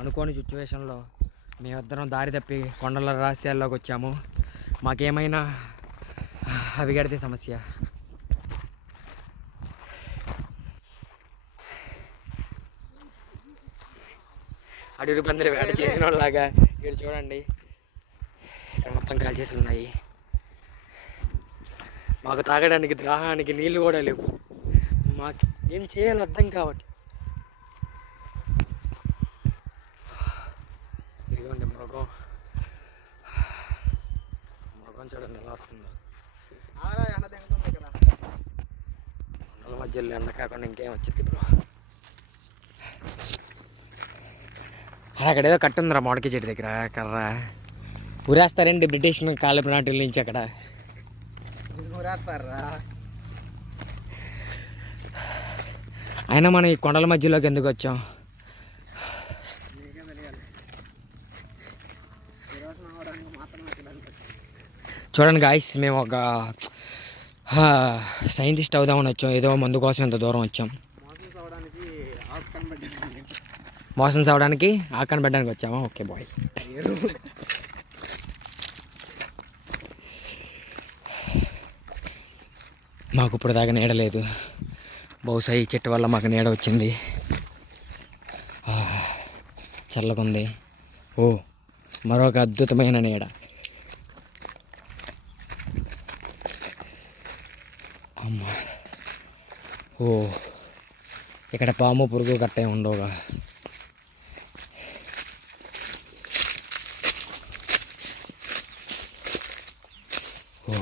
అనుకోని సిచ్యువేషన్లో మేమిద్దరం దారి తప్పి కొండల రహస్యాల్లోకి వచ్చాము. మాకేమైనా అవి గడితే సమస్య. అడవి పందిరి వేట చేసిన వాళ్ళలాగా ఇక్కడ చూడండి, ఇక్కడ మొత్తం కాల్చేసి ఉన్నాయి. మాకు తాగడానికి దాహానికి నీళ్ళు కూడా లేవు. మాకు ఏం చేయాలో అర్థం కావట్లేదు. ఇదిగోండి మృగం చూడండి ఎలా వస్తుందో. కొండల మధ్యలో ఎండ కాకుండా ఇంకేం వచ్చింది బ్రో. అక్కడ ఏదో కట్టుందిరా మామిడికాయ చెట్టు దగ్గర కర్ర. ఊరేస్తారండి బ్రిటిష్ కాలపు నాటుల నుంచి అక్కడ. అయినా మనం ఈ కొండల మధ్యలోకి ఎందుకు వచ్చాం? చూడండి గాయ్స్, మేము ఒక సైంటిస్ట్ అవుదామని వచ్చాం. ఏదో మందు కోసం ఎంత దూరం వచ్చాం. మోసం అవడానికి ఆకని పెట్టడానికి వచ్చామా? Okay bye. మాకు ఇప్పుడు దాకా నీడ లేదు. బహుశా ఈ చెట్టు వల్ల మాకు నీడ వచ్చింది. చల్లగుంది. ఓ మరొక అద్భుతమైన నీడ. అమ్మా, ఓ ఇక్కడ పాము పురుగు కట్టే ఉండవుగా. ఓ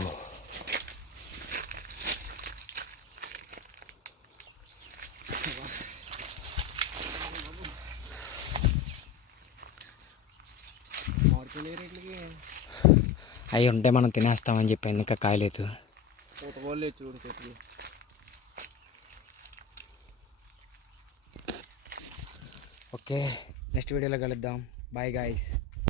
అవి ఉంటే మనం తినేస్తామని చెప్పి ఇంకా కాయలేదు. ఓకే, నెక్స్ట్ వీడియోలో కలుద్దాం. Bye guys.